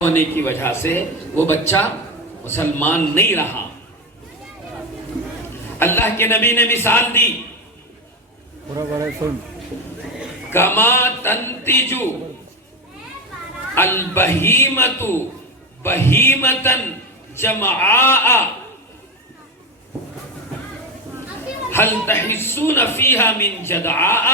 ہونے کی وجہ سے وہ بچہ مسلمان نہیں رہا۔ اللہ کے نبی نے مثال دی، کما تنتج البہیمۃ بہیمۃ جمعاء هل تحسون فيها من جدعاء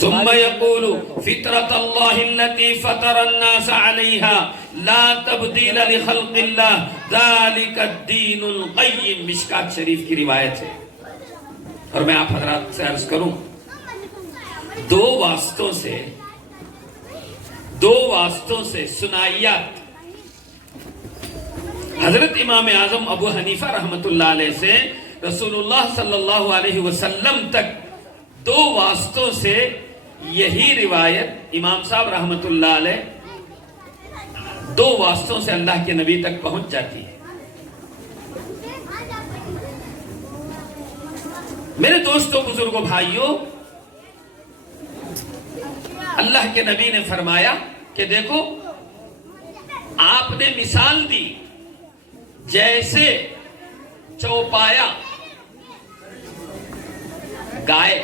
ثم يقول فطرة الله التي فطر الناس عليها لا تبديل لخلق الله ذلك الدين القيم۔ مشکات شریف کی روایت ہے، اور میں آپ حضرات سے عرض کروں، دو واسطوں سے سنائیات حضرت امام اعظم ابو حنیفہ رحمت اللہ علیہ سے رسول اللہ صلی اللہ علیہ وسلم تک دو واسطوں سے یہی روایت امام صاحب رحمت اللہ علیہ دو واسطوں سے اللہ کے نبی تک پہنچ جاتی ہے۔ میرے دوستوں، بزرگوں، بھائیوں، اللہ کے نبی نے فرمایا کہ دیکھو، آپ نے مثال دی جیسے چوپایا گائے،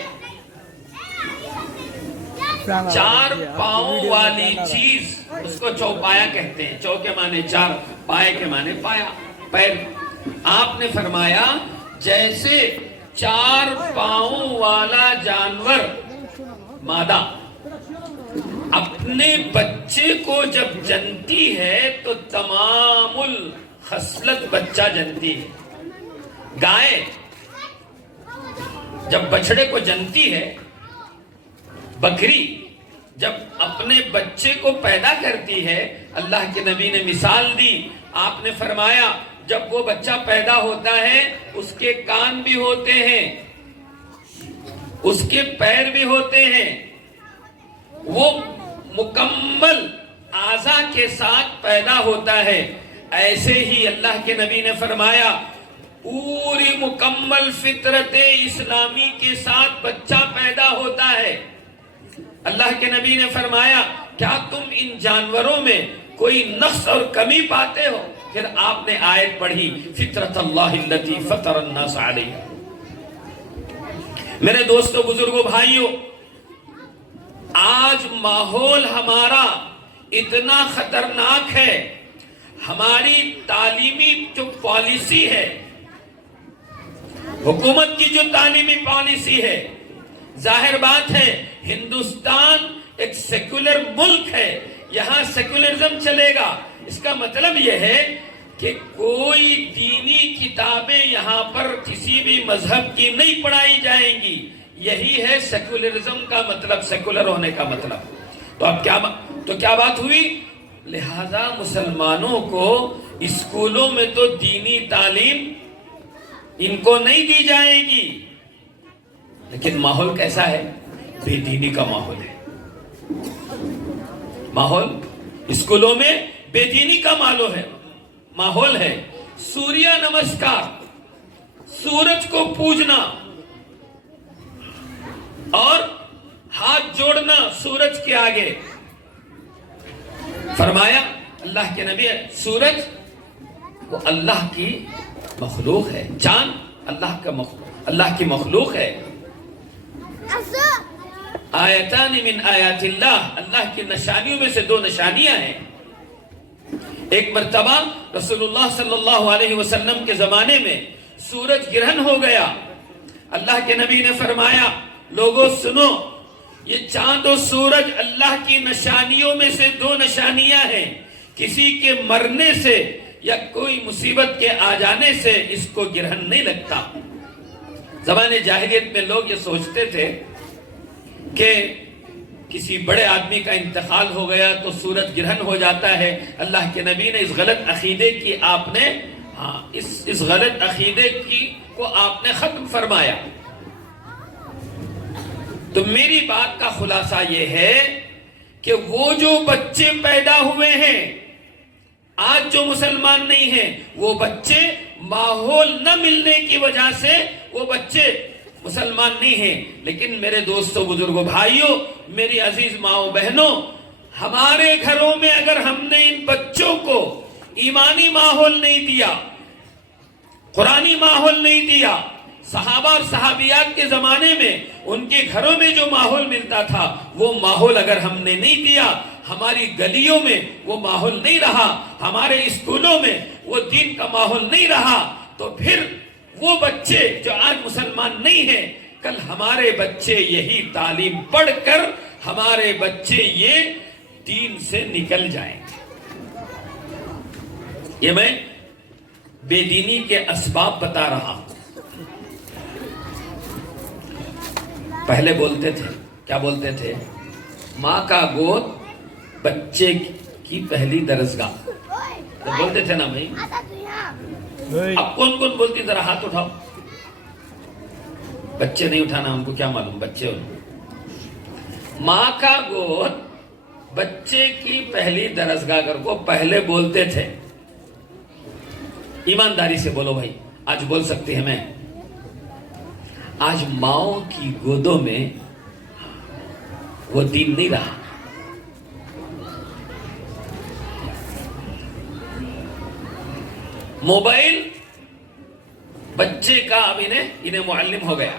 چار پاؤں والی چیز اس کو چوپایا کہتے ہیں۔ چو کے معنی چار، پائے کے معنی پایا، پیر۔ آپ نے فرمایا جیسے چار پاؤں والا جانور مادہ اپنے بچے کو جب جنتی ہے تو تمام الخصلت بچہ جنتی ہے۔ گائے جب بچڑے کو جنتی ہے، بکری جب اپنے بچے کو پیدا کرتی ہے، اللہ کے نبی نے مثال دی۔ آپ نے فرمایا جب وہ بچہ پیدا ہوتا ہے اس کے کان بھی ہوتے ہیں، اس کے پیر بھی ہوتے ہیں، وہ مکمل اعضاء کے ساتھ پیدا ہوتا ہے۔ ایسے ہی اللہ کے نبی نے فرمایا پوری مکمل فطرت اسلامی کے ساتھ بچہ پیدا ہوتا ہے۔ اللہ کے نبی نے فرمایا کیا تم ان جانوروں میں کوئی نقص اور کمی پاتے ہو؟ پھر آپ نے آیت پڑھی فطرت اللہ التي فطر الناس علیہا۔ میرے دوستو، بزرگوں، بھائیوں، آج ماحول ہمارا اتنا خطرناک ہے، ہماری تعلیمی جو پالیسی ہے، حکومت کی جو تعلیمی پالیسی ہے، ظاہر بات ہے ہندوستان ایک سیکولر ملک ہے، یہاں سیکولرزم چلے گا۔ اس کا مطلب یہ ہے کہ کوئی دینی کتابیں یہاں پر کسی بھی مذہب کی نہیں پڑھائی جائیں گی۔ یہی ہے سیکولرزم کا مطلب، سیکولر ہونے کا مطلب۔ تو اب کیا بات ہوئی؟ لہذا مسلمانوں کو اسکولوں میں تو دینی تعلیم ان کو نہیں دی جائے گی، لیکن ماحول کیسا ہے؟ بے دینی کا ماحول ہے۔ ماحول اسکولوں میں بے دینی کا ماحول ہے۔ سوریہ نمسکار، سورج کو پوجنا اور ہاتھ جوڑنا سورج کے آگے۔ فرمایا اللہ کے نبی سورج وہ اللہ کی مخلوق ہے، چاند اللہ کی مخلوق ہے۔ آیتان من آیات اللہ، اللہ کی نشانیوں میں سے دو نشانیاں ہیں۔ ایک مرتبہ رسول اللہ صلی اللہ علیہ وسلم کے زمانے میں سورج گرہن ہو گیا۔ اللہ کے نبی نے فرمایا لوگوں سنو، یہ چاند و سورج اللہ کی نشانیوں میں سے دو نشانیاں ہیں، کسی کے مرنے سے یا کوئی مصیبت کے آ جانے سے اس کو گرہن نہیں لگتا۔ زمانے جاہلیت میں لوگ یہ سوچتے تھے کہ کسی بڑے آدمی کا انتقال ہو گیا تو سورج گرہن ہو جاتا ہے۔ اللہ کے نبی نے اس غلط عقیدے کی اس غلط عقیدے کو آپ نے ختم فرمایا۔ تو میری بات کا خلاصہ یہ ہے کہ وہ جو بچے پیدا ہوئے ہیں آج جو مسلمان نہیں ہیں، وہ بچے ماحول نہ ملنے کی وجہ سے وہ بچے مسلمان نہیں ہیں. لیکن میرے دوستوں بزرگوں بھائیوں میری عزیز ماؤں بہنوں ہمارے گھروں میں اگر ہم نے ان بچوں کو ایمانی ماحول نہیں دیا، قرآنی ماحول نہیں دیا، صحابہ اور صحابیات کے زمانے میں ان کے گھروں میں جو ماحول ملتا تھا وہ ماحول اگر ہم نے نہیں دیا، ہماری گلیوں میں وہ ماحول نہیں رہا، ہمارے اسکولوں میں وہ دین کا ماحول نہیں رہا، تو پھر وہ بچے جو آج مسلمان نہیں ہیں، کل ہمارے بچے یہی تعلیم پڑھ کر ہمارے بچے یہ دین سے نکل جائیں گے۔ یہ میں بے دینی کے اسباب بتا رہا ہوں۔ پہلے بولتے تھے، کیا بولتے تھے؟ ماں کا گود بچے کی پہلی درسگاہ، تو بولتے تھے نا بھائی۔ اب کون کون بولتی؟ ذرا ہاتھ اٹھاؤ۔ بچے نہیں اٹھانا، ہم کو کیا معلوم، بچے ہو۔ ماں کا گود بچے کی پہلی درسگاہ کر کو پہلے بولتے تھے۔ ایمانداری سے بولو بھائی، آج بول سکتے ہیں میں؟ آج ماؤں کی گودوں میں وہ دین نہیں رہا۔ موبائل بچے کا اب انہیں معلم ہو گیا۔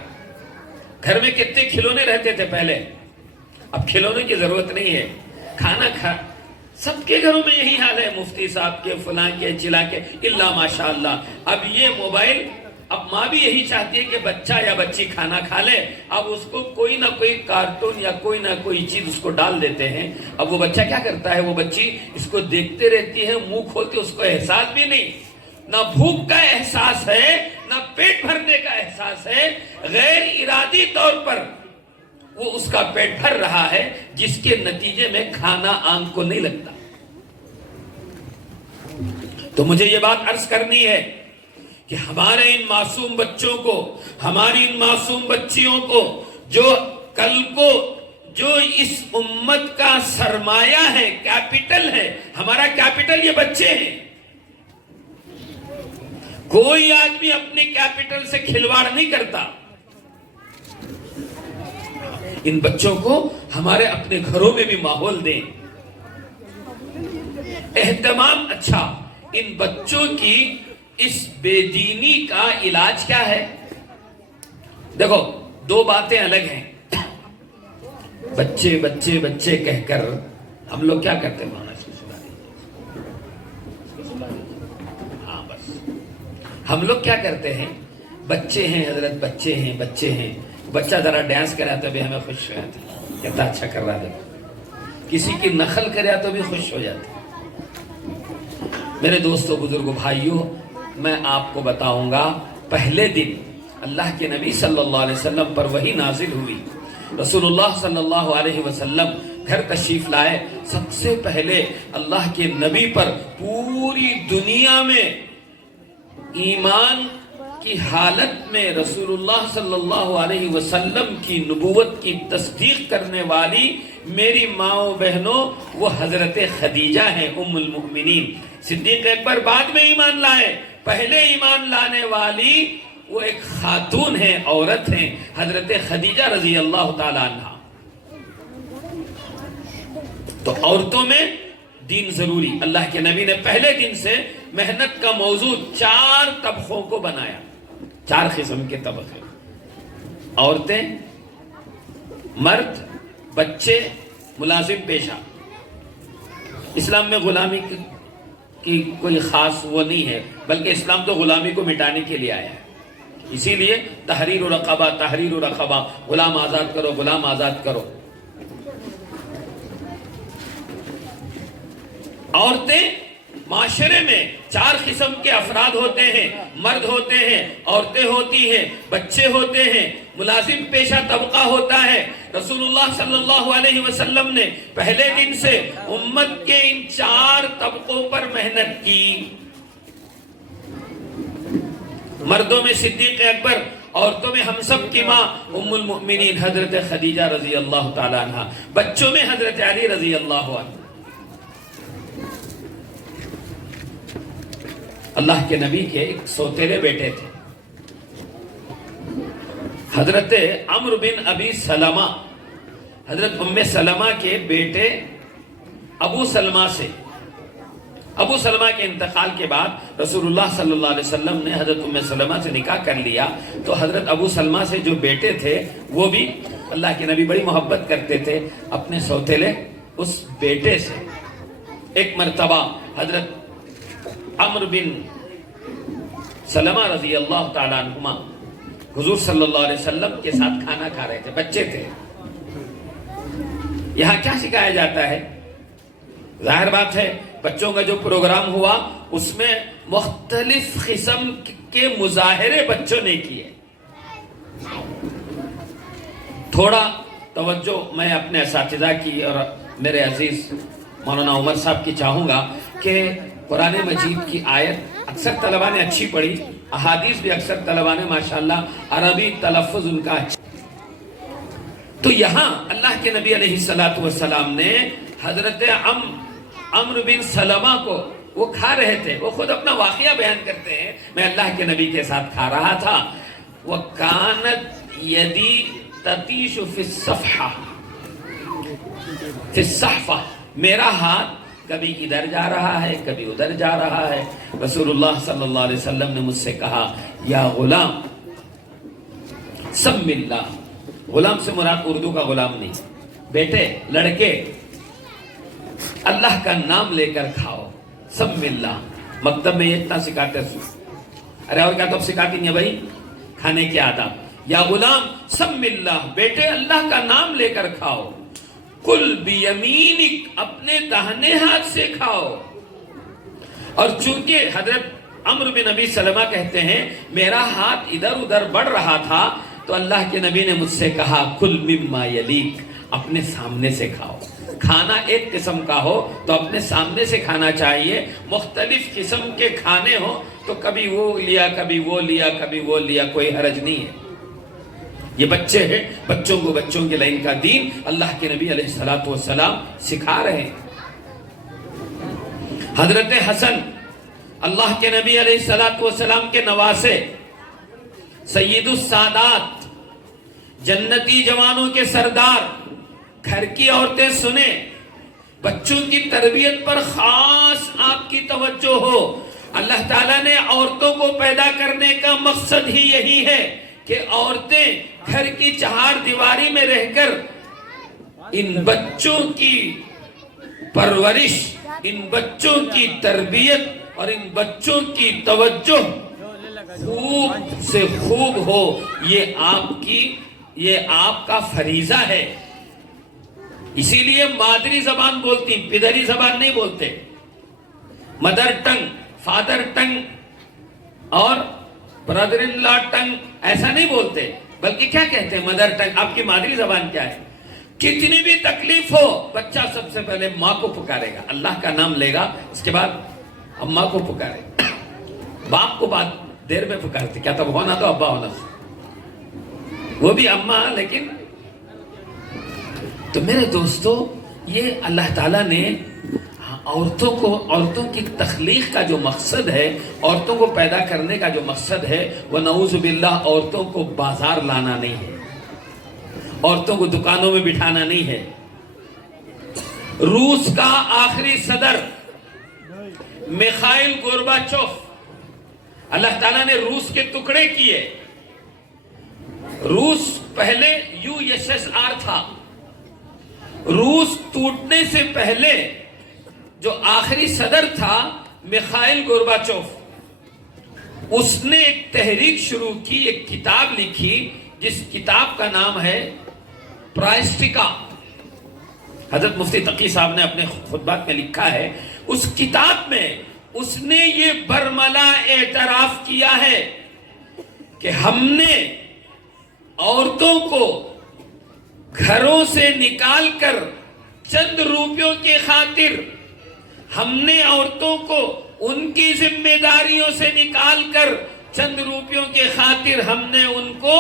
گھر میں کتنے کھلونے رہتے تھے پہلے، اب کھلونے کی ضرورت نہیں ہے۔ کھانا کھا سب کے گھروں میں یہی حال ہے، مفتی صاحب کے، فلاں کے، چلا کے، اللہ ماشاءاللہ۔ اب یہ موبائل، اب ماں بھی یہی چاہتی ہے کہ بچہ یا بچی کھانا کھا لے، اب اس کو کوئی نہ کوئی کارٹون یا کوئی نہ کوئی چیز اس کو ڈال دیتے ہیں۔ اب وہ بچہ کیا کرتا ہے، وہ بچی اس کو دیکھتے رہتی ہے، منہ کھولتے، اس کو احساس بھی نہیں، نہ بھوک کا احساس ہے نہ پیٹ بھرنے کا احساس ہے، غیر ارادی طور پر وہ اس کا پیٹ بھر رہا ہے، جس کے نتیجے میں کھانا آنکھ کو نہیں لگتا۔ تو مجھے یہ بات عرض کرنی ہے کہ ہمارے ان معصوم بچوں کو، ہماری ان معصوم بچیوں کو، جو کل کو جو اس امت کا سرمایہ ہے، کیپٹل ہے، ہمارا کیپٹل یہ بچے ہیں۔ کوئی آدمی اپنے کیپٹل سے کھلواڑ نہیں کرتا۔ ان بچوں کو ہمارے اپنے گھروں میں بھی ماحول دیں، اہتمام۔ اچھا، ان بچوں کی اس بے دینی کا علاج کیا ہے؟ دیکھو، دو باتیں الگ ہیں۔ بچے بچے بچے کہہ کر ہم لوگ کیا کرتے ہیں؟ ہاں بس ہم لوگ کیا کرتے ہیں؟ بچے ہیں حضرت، بچے ہیں، بچے ہیں۔ بچہ ذرا ڈانس کرا تو بھی ہمیں خوش ہو جاتا ہے، کہتا اچھا کر رہا ہے۔ کسی کی نقل کرا تو بھی خوش ہو جاتا ہے۔ میرے دوستو، بزرگوں، بھائیوں، میں آپ کو بتاؤں گا، پہلے دن اللہ کے نبی صلی اللہ علیہ وسلم پر وحی نازل ہوئی۔ رسول اللہ صلی اللہ علیہ وسلم گھر تشریف لائے۔ سب سے پہلے اللہ کے نبی پر پوری دنیا میں ایمان کی حالت میں رسول اللہ صلی اللہ علیہ وسلم کی نبوت کی تصدیق کرنے والی میری ماؤں بہنوں، وہ حضرت خدیجہ ہیں، ام المؤمنین۔ صدیق اکبر بعد میں ایمان لائے، پہلے ایمان لانے والی وہ ایک خاتون ہیں، عورت ہیں، حضرت خدیجہ رضی اللہ تعالی عنہ۔ تو عورتوں میں دین ضروری۔ اللہ کے نبی نے پہلے دن سے محنت کا موضوع 4 طبقوں کو بنایا، 4 قسم کے طبقے: عورتیں، مرد، بچے، ملازم پیشہ۔ اسلام میں غلامی کی کوئی خاص وہ نہیں ہے، بلکہ اسلام تو غلامی کو مٹانے کے لیے آیا ہے۔ اسی لیے تحریر و رقبہ، تحریر و رقبہ، غلام آزاد کرو، غلام آزاد کرو۔ عورتیں، معاشرے میں 4 قسم کے افراد ہوتے ہیں: مرد ہوتے ہیں، عورتیں ہوتی ہیں، بچے ہوتے ہیں، ملازم پیشہ طبقہ ہوتا ہے۔ رسول اللہ صلی اللہ علیہ وسلم نے پہلے دن سے امت کے ان 4 طبقوں پر محنت کی۔ مردوں میں صدیق اکبر، عورتوں میں ہم سب کی ماں ام المؤمنین حضرت خدیجہ رضی اللہ تعالی عنہ، بچوں میں حضرت علی رضی اللہ عنہ۔ اللہ کے نبی کے ایک سوتیلے بیٹے تھے، حضرت عمرو بن ابی سلمہ۔ حضرت ام سلمہ کے بیٹے ابو سلمہ سے، ابو سلمہ کے انتقال کے بعد رسول اللہ صلی اللہ علیہ وسلم نے حضرت ام سلمہ سے نکاح کر لیا، تو حضرت ابو سلمہ سے جو بیٹے تھے وہ بھی اللہ کے نبی بڑی محبت کرتے تھے اپنے سوتیلے اس بیٹے سے۔ ایک مرتبہ حضرت عمرو بن سلمہ رضی اللہ تعالیٰ عنہما حضور صلی اللہ علیہ وسلم کے ساتھ کھانا کھا رہے تھے، بچے تھے۔ یہاں کیا سکھایا جاتا ہے؟ ظاہر بات ہے بچوں کا جو پروگرام ہوا اس میں مختلف قسم کے مظاہرے بچوں نے کیے۔ تھوڑا توجہ میں اپنے اساتذہ کی اور میرے عزیز مولانا عمر صاحب کی چاہوں گا کہ قرآن مجید کی آیت اکثر طلبہ نے اچھی پڑھی، احادیث بھی اکثر طلبہ نے ماشاءاللہ عربی تلفظ ان کا اچھا، تو یہاں اللہ کے نبی علیہ السلام نے حضرت عمرو بن سلمہ کو، وہ کھا رہے تھے، وہ خود اپنا واقعہ بیان کرتے ہیں، میں اللہ کے نبی کے ساتھ کھا رہا تھا، وَكَانَتْ يَدِي تَتِيشُ فِي الصَّحْفَةِ، میرا ہاتھ کبھی ادھر جا رہا ہے کبھی ادھر جا رہا ہے۔ رسول اللہ صلی اللہ علیہ وسلم نے مجھ سے کہا یا غلام سم اللہ، غلام سے مراد اردو کا غلام نہیں، بیٹے لڑکے اللہ کا نام لے کر کھاؤ، سم اللہ۔ مکتب میں یہ اتنا سکھاتے ہیں، ارے اور کیا تو سکھاتی ہیں بھائی کھانے کے آداب، یا غلام سم اللہ، بیٹے اللہ کا نام لے کر کھاؤ، کل بیمینک، اپنے داہنے ہاتھ سے کھاؤ۔ اور چونکہ حضرت عمرو بن ابی سلمہ کہتے ہیں میرا ہاتھ ادھر ادھر بڑھ رہا تھا تو اللہ کے نبی نے مجھ سے کہا کل مما یلیک، اپنے سامنے سے کھاؤ۔ کھانا ایک قسم کا ہو تو اپنے سامنے سے کھانا چاہیے، مختلف قسم کے کھانے ہو تو کبھی وہ لیا کبھی وہ لیا کبھی وہ لیا، کوئی حرج نہیں ہے۔ یہ بچے ہیں، بچوں کو بچوں کے لائن کا دین اللہ کے نبی علیہ السلام سکھا رہے ہیں۔ حضرت حسن اللہ کے نبی علیہ السلام کے نواسے، سید السادات، جنتی جوانوں کے سردار، گھر کی عورتیں سنیں، بچوں کی تربیت پر خاص آپ کی توجہ ہو۔ اللہ تعالیٰ نے عورتوں کو پیدا کرنے کا مقصد ہی یہی ہے کہ عورتیں گھر کی چہار دیواری میں رہ کر ان بچوں کی پرورش، ان بچوں کی تربیت اور ان بچوں کی توجہ خوب سے خوب ہو، یہ آپ کا فریضہ ہے۔ اسی لیے مادری زبان بولتی، پدری زبان نہیں بولتے۔ مدر ٹنگ، فادر ٹنگ اور برادر اللہ ٹنگ ایسا نہیں بولتے، بلکہ کیا کہتے ہیں؟ Mother tongue. آپ کی مادری زبان کیا ہے؟ کتنی بھی تکلیف ہو بچہ سب سے پہلے ماں کو پکارے گا، اللہ کا نام لے گا، اس کے بعد اماں کو پکارے گا۔ باپ کو بعد دیر میں پکارتے، کیا تب ہونا تو ابا ہونا، وہ بھی اماں، لیکن تو میرے دوستو یہ اللہ تعالیٰ نے عورتوں کی تخلیق کا جو مقصد ہے، عورتوں کو پیدا کرنے کا جو مقصد ہے، وہ نعوذ باللہ عورتوں کو بازار لانا نہیں ہے، عورتوں کو دکانوں میں بٹھانا نہیں ہے۔ روس کا آخری صدر میخائیل گورباچوف، اللہ تعالیٰ نے روس کے ٹکڑے کیے۔ روس پہلے USSR تھا، روس ٹوٹنے سے پہلے جو آخری صدر تھا میخائیل گورباچوف، اس نے ایک تحریک شروع کی، ایک کتاب لکھی جس کتاب کا نام ہے پرائسٹکا۔ حضرت مفتی تقی صاحب نے اپنے خطبات میں لکھا ہے، اس کتاب میں اس نے یہ برملا اعتراف کیا ہے کہ ہم نے عورتوں کو گھروں سے نکال کر چند روپیوں کی خاطر، ہم نے عورتوں کو ان کی ذمہ داریوں سے نکال کر چند روپیوں کی خاطر ہم نے ان کو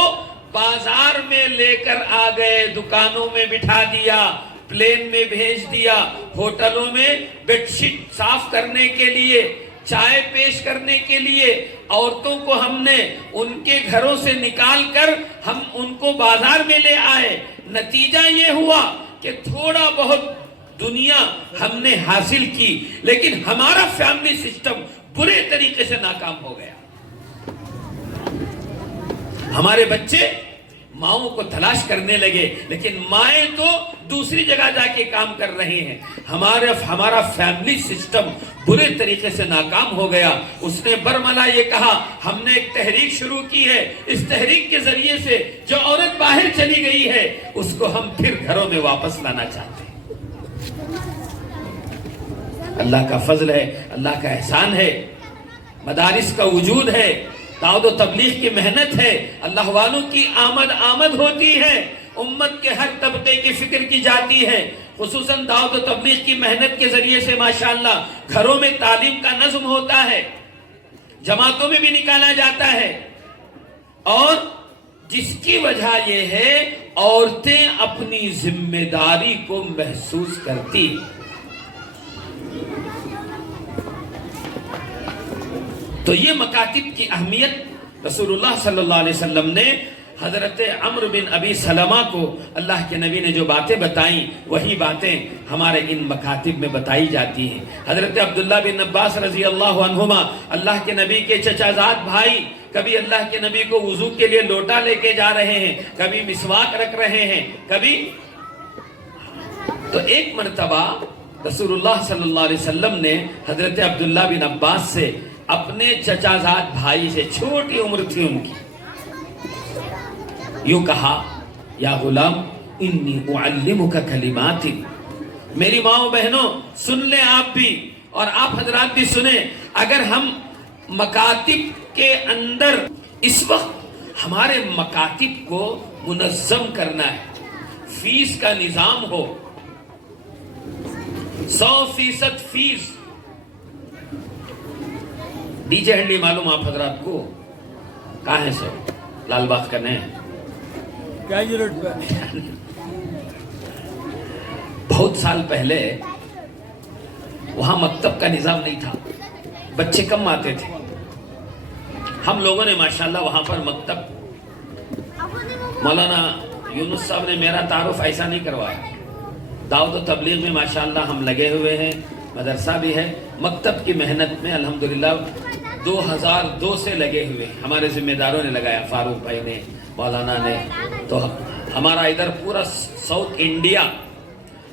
بازار میں لے کر آ گئے، دکانوں میں بٹھا دیا، پلین میں بھیج دیا، ہوٹلوں میں بیڈ شیٹ صاف کرنے کے لیے، چائے پیش کرنے کے لیے عورتوں کو ہم نے ان کے گھروں سے نکال کر ہم ان کو بازار میں لے آئے۔ نتیجہ یہ ہوا کہ تھوڑا بہت دنیا ہم نے حاصل کی، لیکن ہمارا فیملی سسٹم برے طریقے سے ناکام ہو گیا۔ ہمارے بچے ماؤں کو تلاش کرنے لگے، لیکن مائیں تو دوسری جگہ جا کے کام کر رہی ہیں۔ ہمارا فیملی سسٹم برے طریقے سے ناکام ہو گیا۔ اس نے برملا یہ کہا، ہم نے ایک تحریک شروع کی ہے، اس تحریک کے ذریعے سے جو عورت باہر چلی گئی ہے اس کو ہم پھر گھروں میں واپس لانا چاہتے ہیں۔ اللہ کا فضل ہے، اللہ کا احسان ہے، مدارس کا وجود ہے، دعوت و تبلیغ کی محنت ہے، اللہ والوں کی آمد ہوتی ہے، امت کے ہر طبقے کی فکر کی جاتی ہے، خصوصاً دعوت و تبلیغ کی محنت کے ذریعے سے ماشاءاللہ گھروں میں تعلیم کا نظم ہوتا ہے، جماعتوں میں بھی نکالا جاتا ہے، اور جس کی وجہ یہ ہے عورتیں اپنی ذمہ داری کو محسوس کرتی۔ تو یہ مکاتب کی اہمیت رسول اللہ صلی اللہ علیہ وسلم نے حضرت عمرو بن ابی سلمہ کو اللہ کے نبی نے جو باتیں بتائیں وہی باتیں ہمارے ان مکاتب میں بتائی جاتی ہیں۔ حضرت عبداللہ بن عباس رضی اللہ عنہما اللہ کے نبی کے چچا زاد بھائی، کبھی اللہ کے نبی کو وضو کے لیے لوٹا لے کے جا رہے ہیں، کبھی مسواک رکھ رہے ہیں، کبھی تو ایک مرتبہ رسول اللہ صلی اللہ علیہ وسلم نے حضرت عبداللہ بن عباس سے اپنے چچا زاد بھائی سے، چھوٹی عمر تھی ان کی، یوں کہا، یا غلام انی اعلمک کلمات، میری ماں بہنوں سن لیں آپ بھی اور آپ حضرات بھی سنیں، اگر ہم مکاتب کے اندر اس وقت ہمارے مکاتب کو منظم کرنا ہے، فیس کا نظام ہو، 100% فیس، ڈی جے ہنڈی معلوم آپ حضرات کو کہاں ہے؟ سو لال باغ کا نہیں، بہت سال پہلے وہاں مکتب کا نظام نہیں تھا، بچے کم آتے تھے، ہم لوگوں نے ماشاءاللہ وہاں پر مکتب، مولانا یونس صاحب نے میرا تعارف ایسا نہیں کروایا، دعوت و تبلیغ میں ماشاءاللہ ہم لگے ہوئے ہیں، مدرسہ بھی ہے، مکتب کی محنت میں الحمدللہ 2002 سے لگے ہوئے، ہمارے ذمہ داروں نے لگایا، فاروق بھائی نے، مولانا نے، تو ہمارا ادھر پورا ساؤتھ انڈیا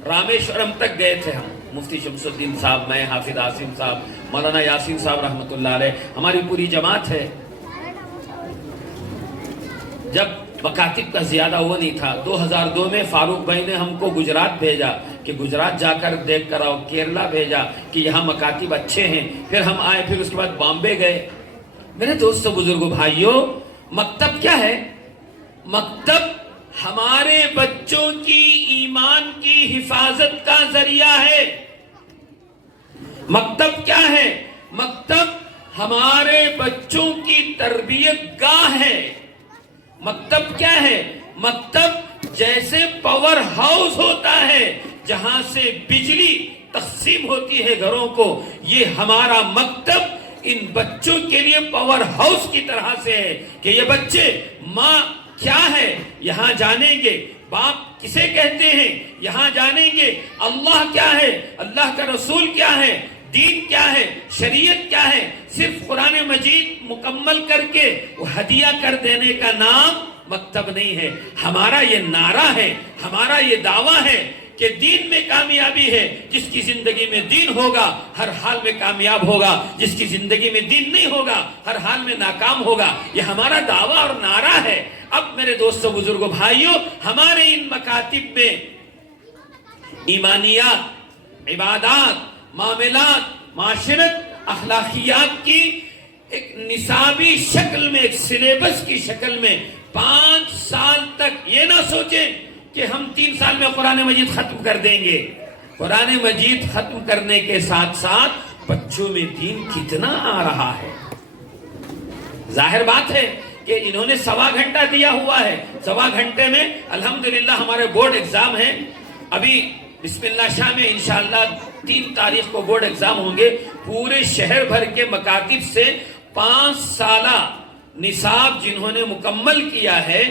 رامیشورم تک گئے تھے ہم، مفتی شمس الدین صاحب، میں، حافظ عاصم صاحب، مولانا یاسین صاحب رحمۃ اللہ علیہ، ہماری پوری جماعت ہے۔ جب مکاتب کا زیادہ وہ نہیں تھا، 2002 میں فاروق بھائی نے ہم کو گجرات بھیجا کہ گجرات جا کر دیکھ کر آؤ، کیرلا بھیجا کہ یہاں مکاتب اچھے ہیں، پھر ہم آئے، پھر اس کے بعد بامبے گئے۔ میرے دوستو بزرگوں بھائیوں، مکتب کیا ہے؟ مکتب ہمارے بچوں کی ایمان کی حفاظت کا ذریعہ ہے۔ مکتب کیا ہے؟ مکتب ہمارے بچوں کی تربیت گاہ ہے۔ مکتب کیا ہے؟ مکتب جیسے پاور ہاؤس ہوتا ہے جہاں سے بجلی تقسیم ہوتی ہے گھروں کو، یہ ہمارا مکتب ان بچوں کے لیے پاور ہاؤس کی طرح سے ہے کہ یہ بچے ماں کیا ہے یہاں جانیں گے، باپ کسے کہتے ہیں یہاں جانیں گے، اللہ کیا ہے، اللہ کا رسول کیا ہے، دین کیا ہے، شریعت کیا ہے۔ صرف قرآن مجید مکمل کر کے وہ ہدیہ کر دینے کا نام مکتب نہیں ہے۔ ہمارا یہ نعرہ ہے، ہمارا یہ دعویٰ ہے کہ دین میں کامیابی ہے، جس کی زندگی میں دین ہوگا ہر حال میں کامیاب ہوگا، جس کی زندگی میں دین نہیں ہوگا ہر حال میں ناکام ہوگا۔ یہ ہمارا دعویٰ اور نعرہ ہے۔ اب میرے دوستو بزرگوں بھائیوں، ہمارے ان مکاتب میں ایمانیات، عبادات، معاملات، معاشرت، اخلاقیات کی ایک نصابی شکل میں، ایک سلیبس کی شکل میں 5 سال تک، یہ نہ سوچیں کہ ہم 3 سال میں قرآن مجید ختم کر دیں گے۔ قرآن مجید ختم کرنے کے ساتھ ساتھ بچوں میں دین کتنا آ رہا ہے۔ ظاہر بات ہے کہ انہوں نے 1.25 گھنٹہ دیا ہوا ہے، 1.25 گھنٹے میں الحمدللہ ہمارے بورڈ ایگزام ہیں، ابھی بسم اللہ شاہ میں انشاءاللہ 3 تاریخ کو بورڈ ایگزام ہوں گے۔ پورے شہر بھر کے مکاتب سے 5 سالہ نصاب جنہوں نے مکمل کیا ہے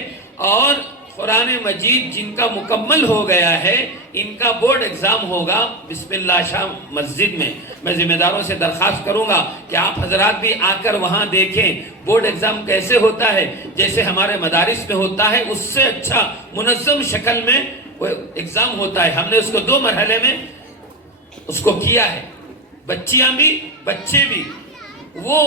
اور قرآن مجید جن کا مکمل ہو گیا ہے ان کا بورڈ ایگزام ہوگا بسم اللہ شاہ مسجد میں. میں ذمہ داروں سے درخواست کروں گا کہ آپ حضرات بھی آ کر وہاں دیکھیں بورڈ ایگزام کیسے ہوتا ہے. جیسے ہمارے مدارس میں ہوتا ہے اس سے اچھا منظم شکل میں وہ ایگزام ہوتا ہے. ہم نے اس کو 2 مرحلے میں اس کو کیا ہے. بچیاں بھی بچے بھی. وہ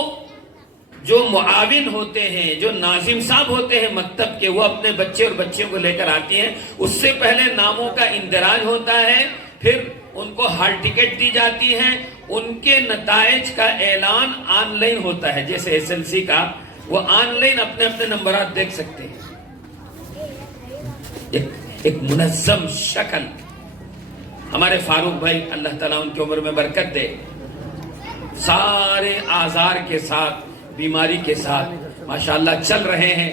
جو معاون ہوتے ہیں جو ناظم صاحب ہوتے ہیں مکتب کے وہ اپنے بچے اور بچیوں کو لے کر آتی ہیں. اس سے پہلے ناموں کا اندراج ہوتا ہے پھر ان کو ہال ٹکٹ دی جاتی ہے. ان کے نتائج کا اعلان آن لائن ہوتا ہے جیسے ایس ایل سی کا وہ آن لائن اپنے اپنے نمبرات دیکھ سکتے ہیں. ایک منظم شکل. ہمارے فاروق بھائی اللہ تعالیٰ ان کی عمر میں برکت دے سارے آزار کے ساتھ بیماری کے ساتھ ماشاءاللہ چل رہے ہیں.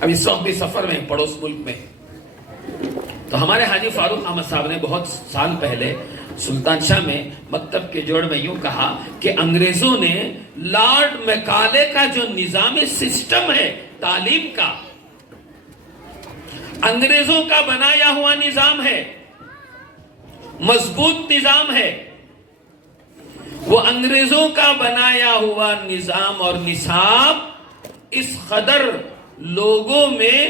اب اس وقت بھی سفر میں پڑوس ملک میں. تو ہمارے حاجی فاروق احمد صاحب نے بہت سال پہلے سلطان شاہ میں مکتب کے جوڑ میں یوں کہا کہ انگریزوں نے لارڈ میکالے کا جو نظام سسٹم ہے تعلیم کا انگریزوں کا بنایا ہوا نظام ہے مضبوط نظام ہے. وہ انگریزوں کا بنایا ہوا نظام اور نصاب اس قدر لوگوں میں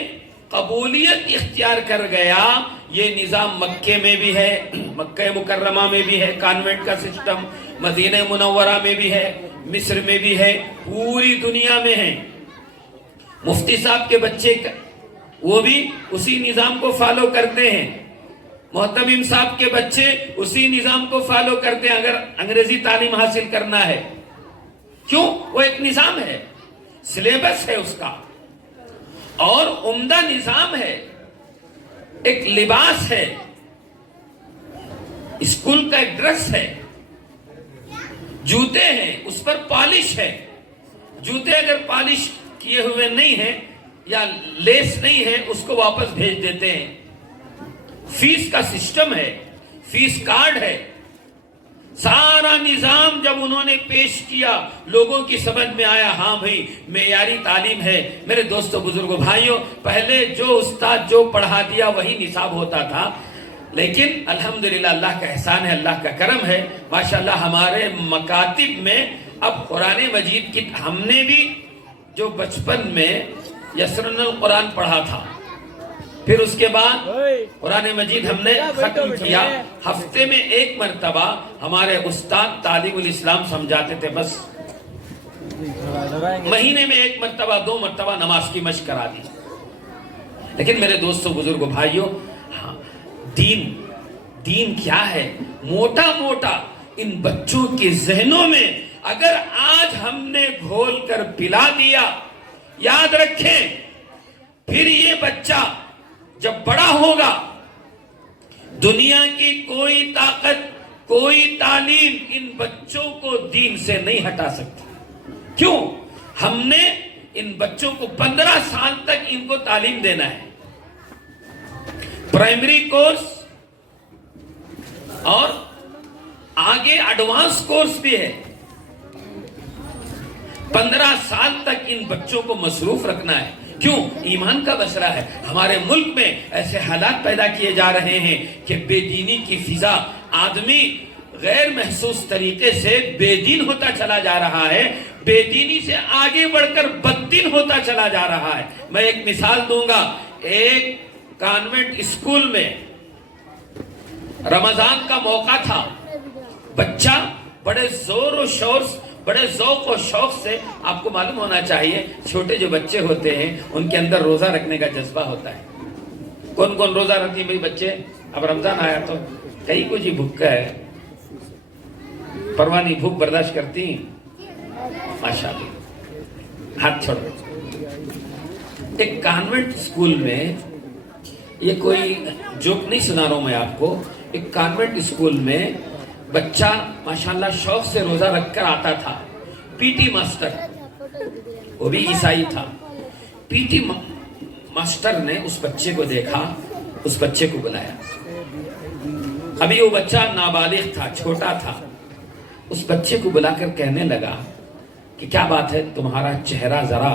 قبولیت اختیار کر گیا. یہ نظام مکے میں بھی ہے مکہ مکرمہ میں بھی ہے کانوینٹ کا سسٹم مدینہ منورہ میں بھی ہے مصر میں بھی ہے پوری دنیا میں ہے. مفتی صاحب کے بچے وہ بھی اسی نظام کو فالو کرتے ہیں. محتمم صاحب کے بچے اسی نظام کو فالو کرتے ہیں اگر انگریزی تعلیم حاصل کرنا ہے. کیوں؟ وہ ایک نظام ہے سلیبس ہے اس کا اور عمدہ نظام ہے. ایک لباس ہے اسکول کا ایک ڈریس ہے جوتے ہیں اس پر پالش ہے. جوتے اگر پالش کیے ہوئے نہیں ہیں یا لیس نہیں ہے اس کو واپس بھیج دیتے ہیں. فیس کا سسٹم ہے فیس کارڈ ہے. سارا نظام جب انہوں نے پیش کیا لوگوں کی سمجھ میں آیا ہاں بھائی معیاری تعلیم ہے. میرے دوستو بزرگوں بھائیوں پہلے جو استاد جو پڑھا دیا وہی نصاب ہوتا تھا لیکن الحمدللہ اللہ کا احسان ہے اللہ کا کرم ہے ماشاءاللہ ہمارے مکاتب میں اب قرآن مجید کی ہم نے بھی جو بچپن میں یسرن القرآن پڑھا تھا پھر اس کے بعد قرآن مجید ہم نے ختم کیا. ہفتے میں 1 مرتبہ ہمارے استاد تعلیم الاسلام سمجھاتے تھے بس. مہینے میں 1 مرتبہ 2 مرتبہ نماز کی مشق کرا دی. لیکن میرے دوستوں بزرگوں بھائیوں دین کیا ہے موٹا موٹا ان بچوں کے ذہنوں میں اگر آج ہم نے گھول کر پلا دیا یاد رکھیں پھر یہ بچہ جب بڑا ہوگا دنیا کی کوئی طاقت کوئی تعلیم ان بچوں کو دین سے نہیں ہٹا سکتی. کیوں؟ ہم نے ان بچوں کو 15 سال تک ان کو تعلیم دینا ہے. پرائمری کورس اور آگے ایڈوانس کورس بھی ہے. 15 سال تک ان بچوں کو مصروف رکھنا ہے. کیوں؟ ایمان کا مسئلہ ہے. ہمارے ملک میں ایسے حالات پیدا کیے جا رہے ہیں کہ بے دینی کی فضا آدمی غیر محسوس طریقے سے بے دین ہوتا چلا جا رہا ہے بے دینی سے آگے بڑھ کر بد دین ہوتا چلا جا رہا ہے. میں ایک مثال دوں گا. ایک کانوینٹ اسکول میں رمضان کا موقع تھا. بچہ بڑے زور و شور بڑے ذوق و شوق سے آپ کو معلوم ہونا چاہیے چھوٹے جو بچے ہوتے ہیں ان کے اندر روزہ رکھنے کا جذبہ ہوتا ہے. کون کون روزہ رکھتی بھائی بچے؟ اب رمضان آیا تو کئی کچھ ہی بھوکا ہے پروانی بھوک برداشت کرتی ماشاءاللہ ہاتھ چھوڑو. ایک کانوینٹ اسکول میں یہ کوئی جوک نہیں سنا رہا ہوں میں آپ کو. ایک کانوینٹ اسکول میں بچہ ماشاءاللہ شوق سے روزہ رکھ کر آتا تھا. پی ٹی ماسٹر وہ بھی عیسائی تھا. پی ٹی ماسٹر نے اس بچے کو دیکھا اس بچے کو بلایا. ابھی وہ بچہ نابالغ تھا چھوٹا تھا. اس بچے کو بلا کر کہنے لگا کہ کیا بات ہے تمہارا چہرہ ذرا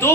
2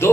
2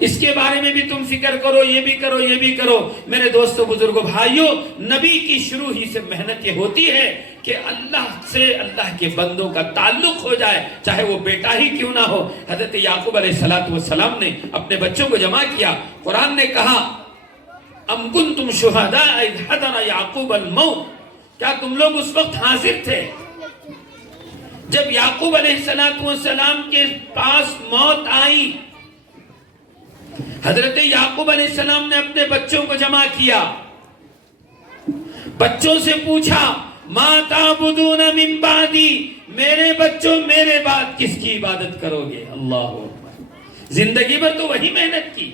اس کے بارے میں بھی تم فکر کرو، یہ بھی کرو، یہ بھی کرو۔ میرے دوستو، بزرگوں، بھائیوں، نبی کی شروع ہی سے محنت یہ ہوتی ہے کہ اللہ سے اللہ کے بندوں کا تعلق ہو جائے، چاہے وہ بیٹا ہی کیوں نہ ہو۔ حضرت یعقوب علیہ السلام نے اپنے بچوں کو جمع کیا۔ قرآن نے کہا ام کنتم شہداء اذ حضر یعقوب الموت، کیا تم لوگ اس وقت حاضر تھے جب یعقوب علیہ السلام کے پاس موت آئی؟ حضرت یعقوب علیہ السلام نے اپنے بچوں کو جمع کیا، بچوں سے پوچھا ما تعبدون من بعدی، میرے بچوں میرے بعد کس کی عبادت کرو گے؟ اللہ اکبر۔ زندگی بھر تو وہی محنت کی،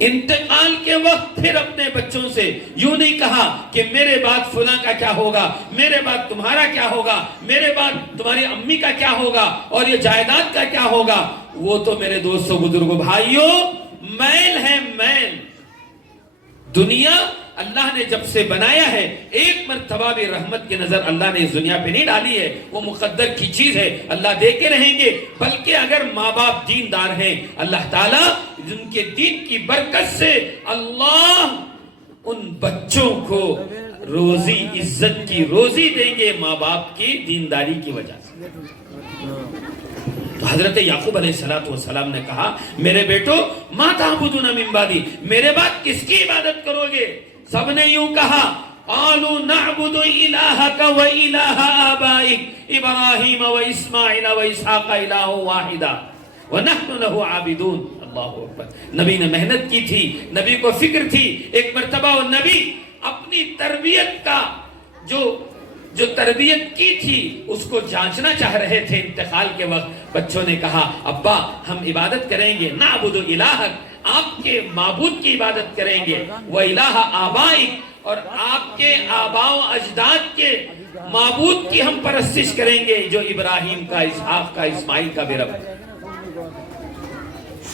انتقال کے وقت پھر اپنے بچوں سے یوں نہیں کہا کہ میرے بعد فلاں کا کیا ہوگا، میرے بعد تمہارا کیا ہوگا، میرے بعد تمہاری امی کا کیا ہوگا، اور یہ جائیداد کا کیا ہوگا۔ وہ تو میرے دوستوں، بزرگوں، بھائیوں، میل ہے میل۔ دنیا اللہ نے جب سے بنایا ہے، ایک مرتبہ بھی رحمت کی نظر اللہ نے اس دنیا پہ نہیں ڈالی ہے، وہ مقدر کی چیز ہے، اللہ دے کے رہیں گے۔ بلکہ اگر ماں باپ دیندار ہیں، اللہ تعالیٰ ان کے دین کی برکت سے اللہ ان بچوں کو روزی، عزت کی روزی دیں گے ماں باپ کی دینداری کی وجہ سے۔ تو حضرت یعقوب علیہ السلام نے کہا میرے بیٹو ما تعبدون من بعدی، میرے بعد کس کی عبادت کرو گے؟ سب نے یوں کہا قالوا نعبد الہک و الہ آبائک ابراہیم و اسماعیل و اسحاق الہ واحدا ونحن له عابدون۔ اللہ اکبر۔ نبی نے محنت کی تھی، نبی کو فکر تھی۔ ایک مرتبہ وہ نبی اپنی تربیت کا جو تربیت کی تھی اس کو جانچنا چاہ رہے تھے۔ انتقال کے وقت بچوں نے کہا ابا ہم عبادت کریں گے، نعبد الہک، آپ کے معبود کی عبادت کریں گے، وَإِلَٰهَ آبَائِكَ، اور آپ کے آباء و اجداد کے معبود کی ہم پرستش کریں گے، جو ابراہیم کا، اسحاق کا، اسماعیل کا بھی رب ہے۔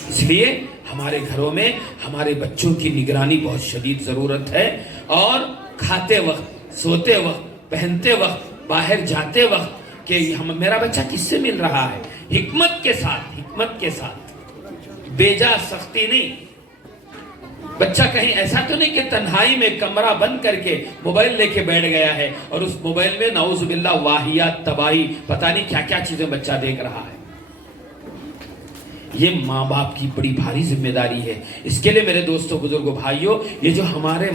اس لیے ہمارے گھروں میں ہمارے بچوں کی نگرانی بہت شدید ضرورت ہے، اور کھاتے وقت، سوتے وقت، پہنتے وقت، باہر جاتے وقت کہ میرا بچہ کس سے مل رہا ہے، حکمت کے ساتھ، بیجا سختی نہیں۔ بچہ کہیں ایسا تو نہیں کہ تنہائی میں کمرہ بند کر کے موبائل لے کے بیٹھ گیا ہے اور اس موبائل میں نعوذ باللہ واہیات، تباہی، پتہ نہیں کیا کیا چیزیں بچہ دیکھ رہا ہے۔ یہ ماں باپ کی بڑی بھاری ذمہ داری ہے۔ اس کے لیے میرے دوستوں، بزرگوں، بھائیوں، یہ جو ہمارے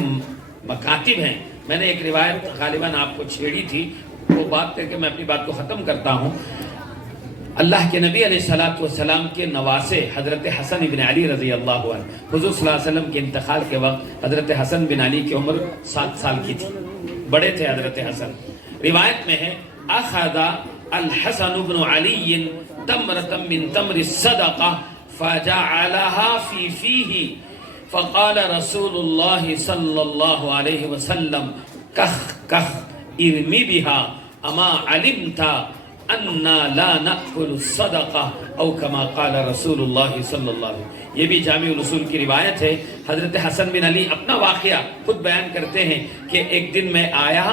مکاتب ہیں، میں نے ایک روایت غالباً آپ کو چھیڑی تھی، وہ بات کر کے میں اپنی بات کو ختم کرتا ہوں۔ اللہ کے نبی علیہ السلام کے نواسے حضرت حسن بن علی رضی اللہ عنہ، حضور صلی اللہ علیہ وسلم کے انتقال کے وقت حضرت حسن بن علی کی عمر 7 سال کی تھی، بڑے تھے حضرت حسن۔ روایت میں ہے اخذ الحسن بن علی تمرة من تمر الصدقة فجعلها في فيه فقال رسول الله صلى الله عليه وسلم کخ کخ ارمی بها اما علمت انا لا نأكل الصدقة او كما قال رسول الله صلی اللہ علیہ وسلم۔ یہ بھی جامع الاصول کی روایت ہے۔ حضرت حسن بن علی اپنا واقعہ خود بیان کرتے ہیں کہ ایک دن میں آیا،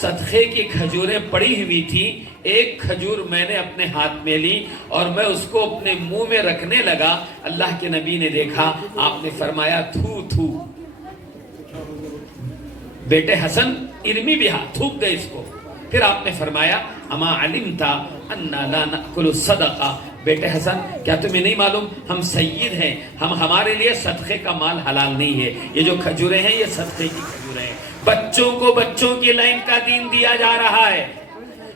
صدقے کی کھجوریں پڑی ہوئی تھی، ایک کھجور میں نے اپنے ہاتھ میں لی اور میں اس کو اپنے منہ میں رکھنے لگا۔ اللہ کے نبی نے دیکھا، آپ نے فرمایا تھو تھو، بیٹے حسن ارمی بہا، تھوک دے اس کو۔ پھر آپ نے فرمایا اما علمتا انا لا نأکل الصدقہ، بیٹے حسن کیا تمہیں نہیں معلوم ہم سید ہیں، ہمارے لیے صدقے کا مال حلال نہیں ہے، یہ جو کھجوریں ہیں یہ صدقے کی کھجوریں ہیں۔ بچوں کو بچوں کی لائن کا دین دیا جا رہا ہے۔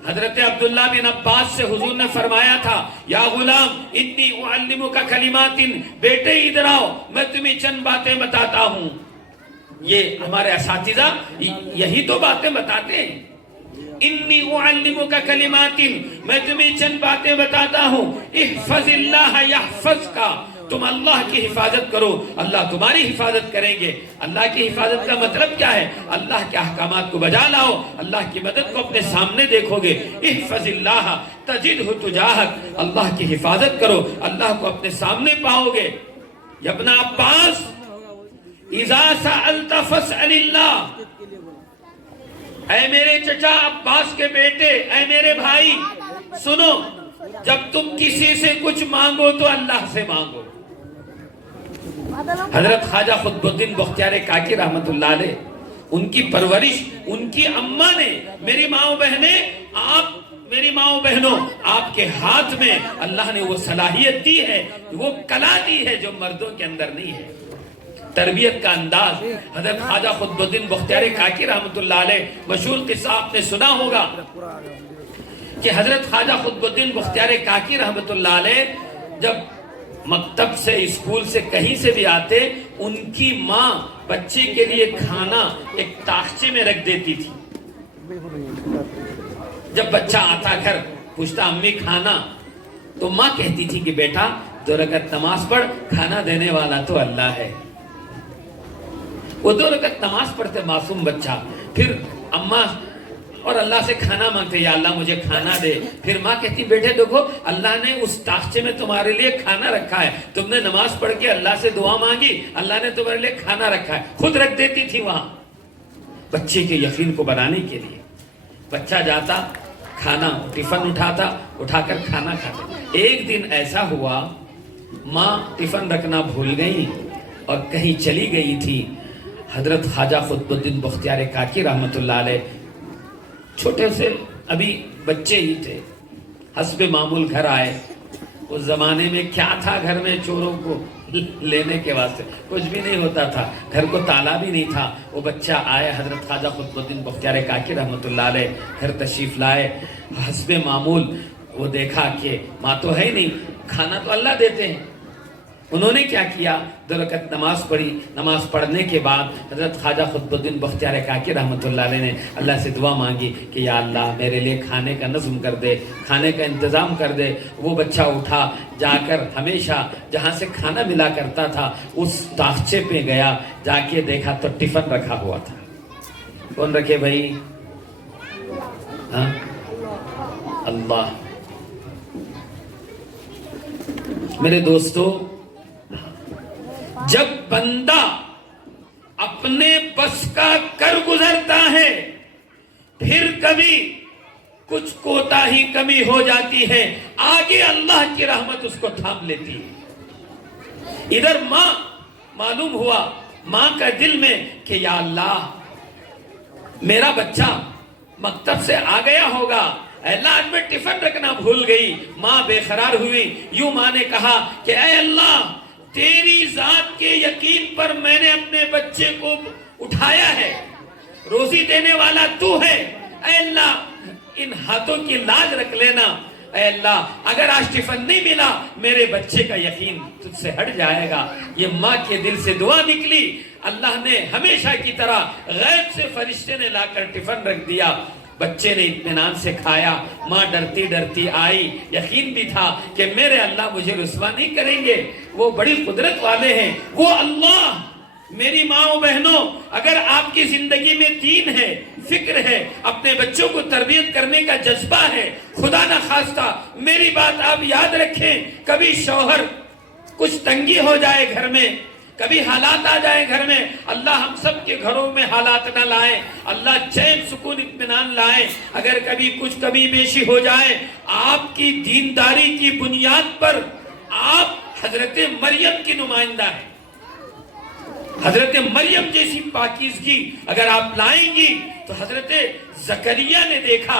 حضرت عبداللہ بن عباس سے حضور نے فرمایا تھا یا غلام انی اعلمک کلمات، بیٹے ادھر آؤ میں تمہیں چند باتیں بتاتا ہوں۔ یہ ہمارے اساتذہ یہی تو باتیں بتاتے ہیں، انی اعلمک کلمات، میں تمہیں چند باتیں بتاتا ہوں، احفظ اللہ یحفظک، تم اللہ کی حفاظت کرو اللہ تمہاری حفاظت کریں گے۔ اللہ کی حفاظت کا مطلب کیا ہے؟ اللہ کے احکامات کو بجا لاؤ، اللہ کی مدد کو اپنے سامنے دیکھو گے۔ احفظ اللہ تجدہ تجاہک، اللہ کی حفاظت کرو اللہ کو اپنے سامنے پاؤ گے۔ یا ابن عباس اذا سألت فاسأل اللہ، اے میرے چچا عباس کے بیٹے، اے میرے بھائی سنو، جب تم کسی سے کچھ مانگو تو اللہ سے مانگو۔ حضرت خواجہ قطب الدین بختیار کاکی رحمت اللہ علیہ، ان کی پرورش، ان کی اماں نے، میری ماں و بہنوں، آپ کے ہاتھ میں اللہ نے وہ صلاحیت دی ہے، وہ کلا دی ہے جو مردوں کے اندر نہیں ہے۔ تربیت کا انداز، حضرت خواجہ قطب الدین بختیار کاکی رحمت اللہ علیہ، مشہور قصہ آپ نے سنا ہوگا کہ حضرت خواجہ قطب الدین بختیار کاکی رحمت اللہ علیہ جب مکتب سے، اسکول سے، کہیں سے بھی آتے، ان کی ماں بچے کے لیے کھانا ایک تاخچے میں رکھ دیتی تھی۔ جب بچہ آتا گھر، پوچھتا امی کھانا، تو ماں کہتی تھی کہ بیٹا 2 رکعت نماز پڑھ، کھانا دینے والا تو اللہ ہے۔ وہ 2 رکعت نماز پڑھتے معصوم بچہ، پھر اماں اور اللہ سے کھانا مانگتے، یا اللہ مجھے کھانا دے۔ پھر ماں کہتی بیٹے دیکھو اللہ نے اس تاخچے میں تمہارے لیے کھانا رکھا ہے، تم نے نماز پڑھ کے اللہ سے دعا مانگی، اللہ نے تمہارے لیے کھانا رکھا ہے، خود رکھ دیتی تھی وہاں بچے کے یقین کو بنانے کے لیے۔ بچہ جاتا، کھانا ٹفن اٹھا کر کھانا کھاتا۔ ایک دن ایسا ہوا، ماں ٹفن رکھنا بھول گئی اور کہیں چلی گئی تھی۔ حضرت خواجہ قطب الدین بختیار کاکی رحمت اللہ علیہ چھوٹے سے ابھی بچے ہی تھے، حسب معمول گھر آئے۔ اس زمانے میں کیا تھا گھر میں چوروں کو لینے کے واسطے؟ کچھ بھی نہیں ہوتا تھا، گھر کو تالا بھی نہیں تھا۔ وہ بچہ آئے، حضرت خواجہ قطب الدین بختیار کاکی رحمت اللہ علیہ گھر تشریف لائے۔ حسب معمول وہ دیکھا کہ ماں تو ہے نہیں، کھانا تو اللہ دیتے ہیں۔ انہوں نے کیا کیا؟ 2 رکعت نماز پڑھی۔ نماز پڑھنے کے بعد حضرت خواجہ قطب الدین بختیار کاکی رحمت اللہ علیہ نے اللہ سے دعا مانگی کہ یا اللہ میرے لیے کھانے کا نظم کر دے، کھانے کا انتظام کر دے۔ وہ بچہ اٹھا، جا کر ہمیشہ جہاں سے کھانا ملا کرتا تھا اس تاخچے پہ گیا، جا کے دیکھا تو ٹفن رکھا ہوا تھا۔ کون رکھے بھائی؟ ہاں، اللہ۔ میرے دوستو، جب بندہ اپنے بس کا کر گزرتا ہے، پھر کبھی کچھ کوتاہی کمی ہو جاتی ہے، آگے اللہ کی رحمت اس کو تھام لیتی ہے۔ ادھر ماں، معلوم ہوا ماں کا دل میں کہ یا اللہ میرا بچہ مکتب سے آ گیا ہوگا، اے اللہ آج میں ٹفن رکھنا بھول گئی۔ ماں بے قرار ہوئی، یوں ماں نے کہا کہ اے اللہ تیری ذات کے یقین پر میں نے اپنے بچے کو اٹھایا ہے، روزی دینے والا تو ہے، اے اللہ ان ہاتھوں کی لاج رکھ لینا، اے اللہ اگر آج ٹفن نہیں ملا میرے بچے کا یقین تجھ سے ہٹ جائے گا۔ یہ ماں کے دل سے دعا نکلی، اللہ نے ہمیشہ کی طرح غیب سے فرشتے نے لا کر ٹفن رکھ دیا۔ بچے نے اطمینان سے کھایا۔ ماں ڈرتی ڈرتی آئی، یقین بھی تھا کہ میرے اللہ مجھے رسوا نہیں کریں گے، وہ بڑی قدرت والے ہیں، وہ اللہ۔ میری ماں و بہنوں، اگر آپ کی زندگی میں دین ہے، فکر ہے، اپنے بچوں کو تربیت کرنے کا جذبہ ہے، خدا نہ خواستہ میری بات آپ یاد رکھیں، کبھی شوہر کچھ تنگی ہو جائے گھر میں، کبھی حالات آ جائے گھر میں، اللہ ہم سب کے گھروں میں حالات نہ لائے، اللہ چین سکون اطمینان لائے۔ اگر کبھی کچھ کمی بیشی ہو جائے، آپ کی دینداری کی بنیاد پر آپ حضرت مریم کی نمائندہ ہیں۔ حضرت مریم جیسی پاکیزگی اگر آپ لائیں گی تو حضرت زکریا نے دیکھا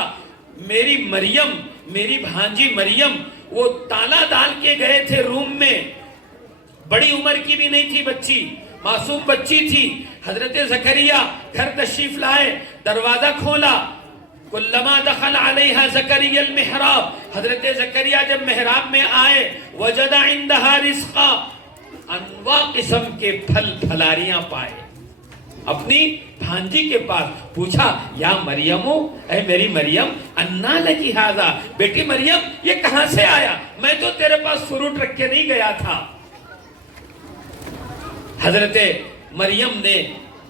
میری مریم، میری بھانجی مریم، وہ تالا ڈال کے گئے تھے روم میں، بڑی عمر کی بھی نہیں تھی بچی، معصوم بچی تھی۔ حضرت زکریا گھر تشریف لائے، دروازہ کھولا، کلما دخل علیہا زکریا المحراب، حضرت زکریا جب محراب میں آئے، وجد عندہا رزقا، انواع قسم کے پھل پھلاریاں پائے، اپنی بھانجی کے پاس پوچھا یا مریمو، اے میری مریم، انا لکی ھذا، بیٹی مریم یہ کہاں سے آیا؟ میں تو تیرے پاس فروٹ رکھ کے نہیں گیا تھا۔ حضرت مریم نے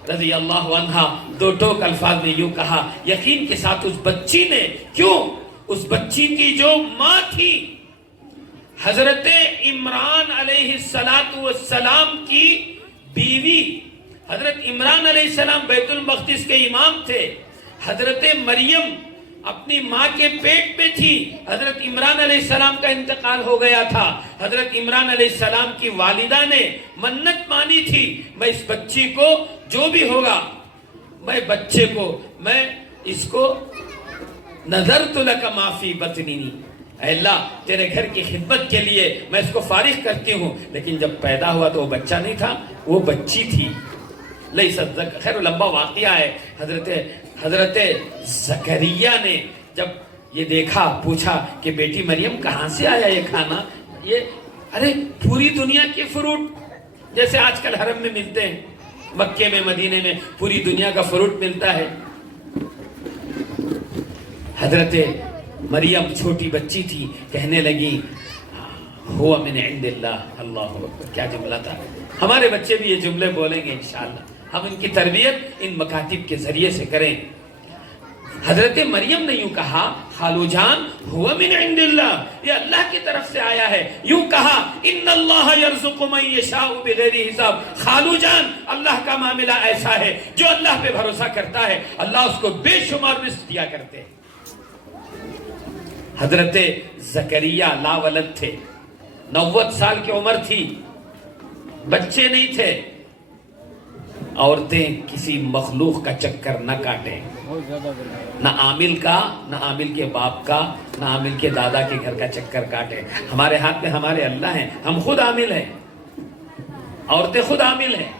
رضی اللہ عنہا 2 ٹوک الفاظ میں یوں کہا، یقین کے ساتھ اس بچی نے، کیوں؟ اس بچی کی جو ماں تھی حضرت عمران علیہ السلام کی بیوی، حضرت عمران علیہ السلام بیت المقدس کے امام تھے، حضرت مریم اپنی ماں کے پیٹ میں تھی. حضرت عمران علیہ السلام کا انتقال ہو گیا تھا. حضرت عمران علیہ السلام کی والدہ نے منت مانی تھی, میں اس بچی کو جو بھی ہوگا, میں بچے کو, میں اس کو نذرت لک ما فی بطنی, اے اللہ تیرے گھر کی خدمت کے لیے میں اس کو فارغ کرتی ہوں. لیکن جب پیدا ہوا تو وہ بچہ نہیں تھا, وہ بچی تھی. لیست ذکر, خیر لمبا واقعہ ہے. حضرت زکریا نے جب یہ دیکھا, پوچھا کہ بیٹی مریم کہاں سے آیا یہ کھانا؟ یہ ارے پوری دنیا کے فروٹ جیسے آج کل حرم میں ملتے ہیں, مکے میں مدینے میں پوری دنیا کا فروٹ ملتا ہے. حضرت مریم چھوٹی بچی تھی, کہنے لگی ہوا من عند اللہ. اللہ اکبر, کیا جملہ تھا. ہمارے بچے بھی یہ جملے بولیں گے انشاءاللہ. ہم ان کی تربیت ان مکاتب کے ذریعے سے کریں. حضرت مریم نے یوں کہا, خالو جان ہوا من عند اللہ, یہ اللہ کی طرف سے آیا ہے. یوں کہا ان اللہ یرزق من یشاء بغیر حساب. خالو جان اللہ کا معاملہ ایسا ہے, جو اللہ پہ بھروسہ کرتا ہے اللہ اس کو بے شمار رزق دیا کرتے ہیں. حضرت زکریا لا ولد تھے, 90 سال کی عمر تھی, بچے نہیں تھے. عورتیں کسی مخلوق کا چکر نہ کاٹیں, نہ عامل کا, نہ عامل کے باپ کا, نہ عامل کے دادا کے گھر کا چکر کاٹیں. ہمارے ہاتھ میں ہمارے اللہ ہیں, ہم خود عامل ہیں, عورتیں خود عامل ہیں,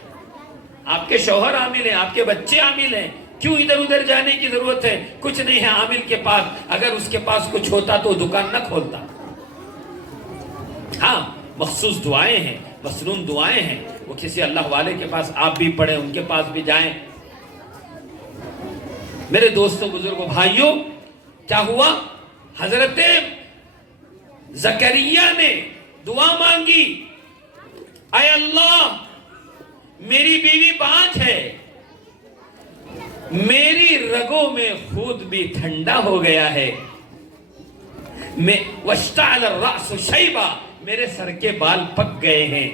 آپ کے شوہر عامل ہیں, آپ کے بچے عامل ہیں. کیوں ادھر ادھر جانے کی ضرورت ہے؟ کچھ نہیں ہے عامل کے پاس. اگر اس کے پاس کچھ ہوتا تو دکان نہ کھولتا. ہاں مخصوص دعائیں ہیں, مسنون دعائیں ہیں, وہ کسی اللہ والے کے پاس آپ بھی پڑھیں, ان کے پاس بھی جائیں. میرے دوستوں, بزرگوں, بھائیوں, کیا ہوا؟ حضرت زکریا نے دعا مانگی, اے اللہ میری بیوی بانجھ ہے, میری رگوں میں خون بھی ٹھنڈا ہو گیا ہے, واشتعل الرأس شیبا, میرے سر کے بال پک گئے ہیں,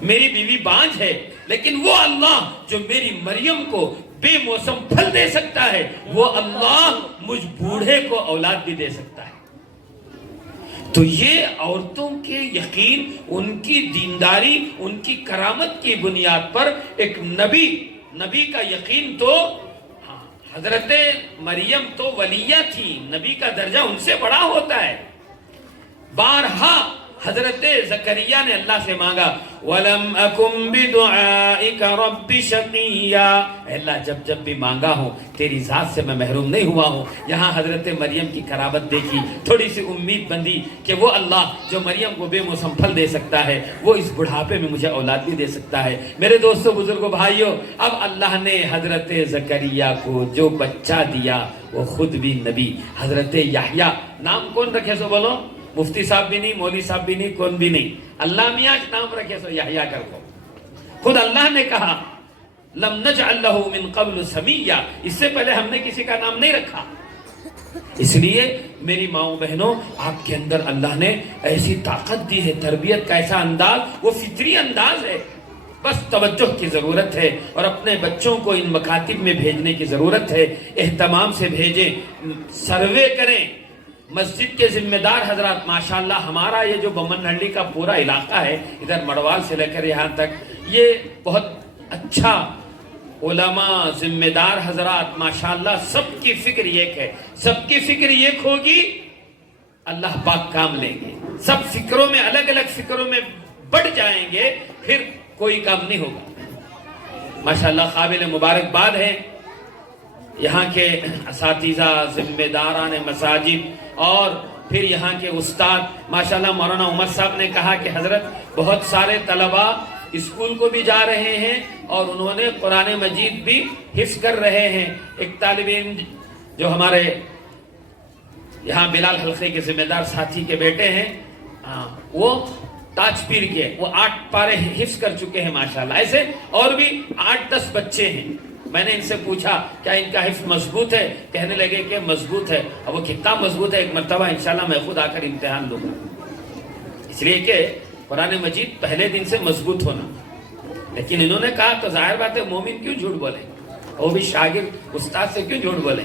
میری بیوی بانجھ ہے, لیکن وہ اللہ جو میری مریم کو بے موسم پھل دے سکتا ہے, وہ اللہ مجھ بوڑھے کو اولاد بھی دے سکتا ہے. تو یہ عورتوں کے یقین, ان کی دینداری, ان کی کرامت کی بنیاد پر ایک نبی کا یقین. تو حضرت مریم تو ولیہ تھی, نبی کا درجہ ان سے بڑا ہوتا ہے. بارہا حضرت زکریا نے اللہ سے مانگا, وَلَمْ أَكُمْ بِدُعَائِكَ رَبِّ شَقِيًّا, اللہ جب بھی مانگا ہوں تیری ذات سے میں محروم نہیں ہوا ہوں. یہاں حضرت مریم کی کرامت دیکھی, تھوڑی سی امید بندی کہ وہ اللہ جو مریم کو بے موسم پھل دے سکتا ہے, وہ اس بڑھاپے میں مجھے اولاد بھی دے سکتا ہے. میرے دوستوں, بزرگوں, بھائیوں, اب اللہ نے حضرت زکریا کو جو بچہ دیا وہ خود بھی نبی, حضرت یحییٰ. نام کون رکھے سو بولو؟ مفتی صاحب بھی نہیں, مولوی صاحب بھی نہیں, کون بھی نہیں, اللہ میاں نام رکھے سو یحییٰ کر کو. خود اللہ نے کہا لم نجعل له من قبل سمیہ, اس سے پہلے ہم نے کسی کا نام نہیں رکھا. اس لیے میری ماؤں بہنوں, آپ کے اندر اللہ نے ایسی طاقت دی ہے, تربیت کا ایسا انداز, وہ فطری انداز ہے. بس توجہ کی ضرورت ہے, اور اپنے بچوں کو ان مکاتب میں بھیجنے کی ضرورت ہے. اہتمام سے بھیجیں, سروے کریں. مسجد کے ذمہ دار حضرات, ماشاءاللہ ہمارا یہ جو بمن ہنڈی کا پورا علاقہ ہے, ادھر مڑوال سے لے کر یہاں تک, یہ بہت اچھا علماء, ذمہ دار حضرات, ماشاءاللہ سب کی فکر ایک ہے. سب کی فکر ایک ہوگی, اللہ پاک کام لیں گے. سب فکروں میں, الگ الگ فکروں میں بڑھ جائیں گے, پھر کوئی کام نہیں ہوگا. ماشاءاللہ قابل مبارکباد ہے یہاں کے اساتذہ, ذمہ داران مساجد, اور پھر یہاں کے استاد. ماشاءاللہ مولانا عمر صاحب نے کہا کہ حضرت بہت سارے طلباء اسکول کو بھی جا رہے ہیں اور انہوں نے قرآن مجید بھی حفظ کر رہے ہیں. ایک طالب علم جو ہمارے یہاں بلال حلقے کے ذمہ دار ساتھی کے بیٹے ہیں, وہ تاج پیر کے, وہ 8 پارے حفظ کر چکے ہیں ماشاءاللہ. ایسے اور بھی 8-10 بچے ہیں. میں نے ان سے پوچھا کیا ان کا حفظ مضبوط ہے؟ کہنے لگے کہ مضبوط ہے. اب وہ کتنا مضبوط ہے, ایک مرتبہ انشاءاللہ میں خود آ کر امتحان لوں گا. اس لیے کہ قرآن مجید پہلے دن سے مضبوط ہونا. لیکن انہوں نے کہا تو ظاہر بات ہے مومن کیوں جھوٹ بولیں, وہ بھی شاگرد استاد سے کیوں جھوٹ بولیں.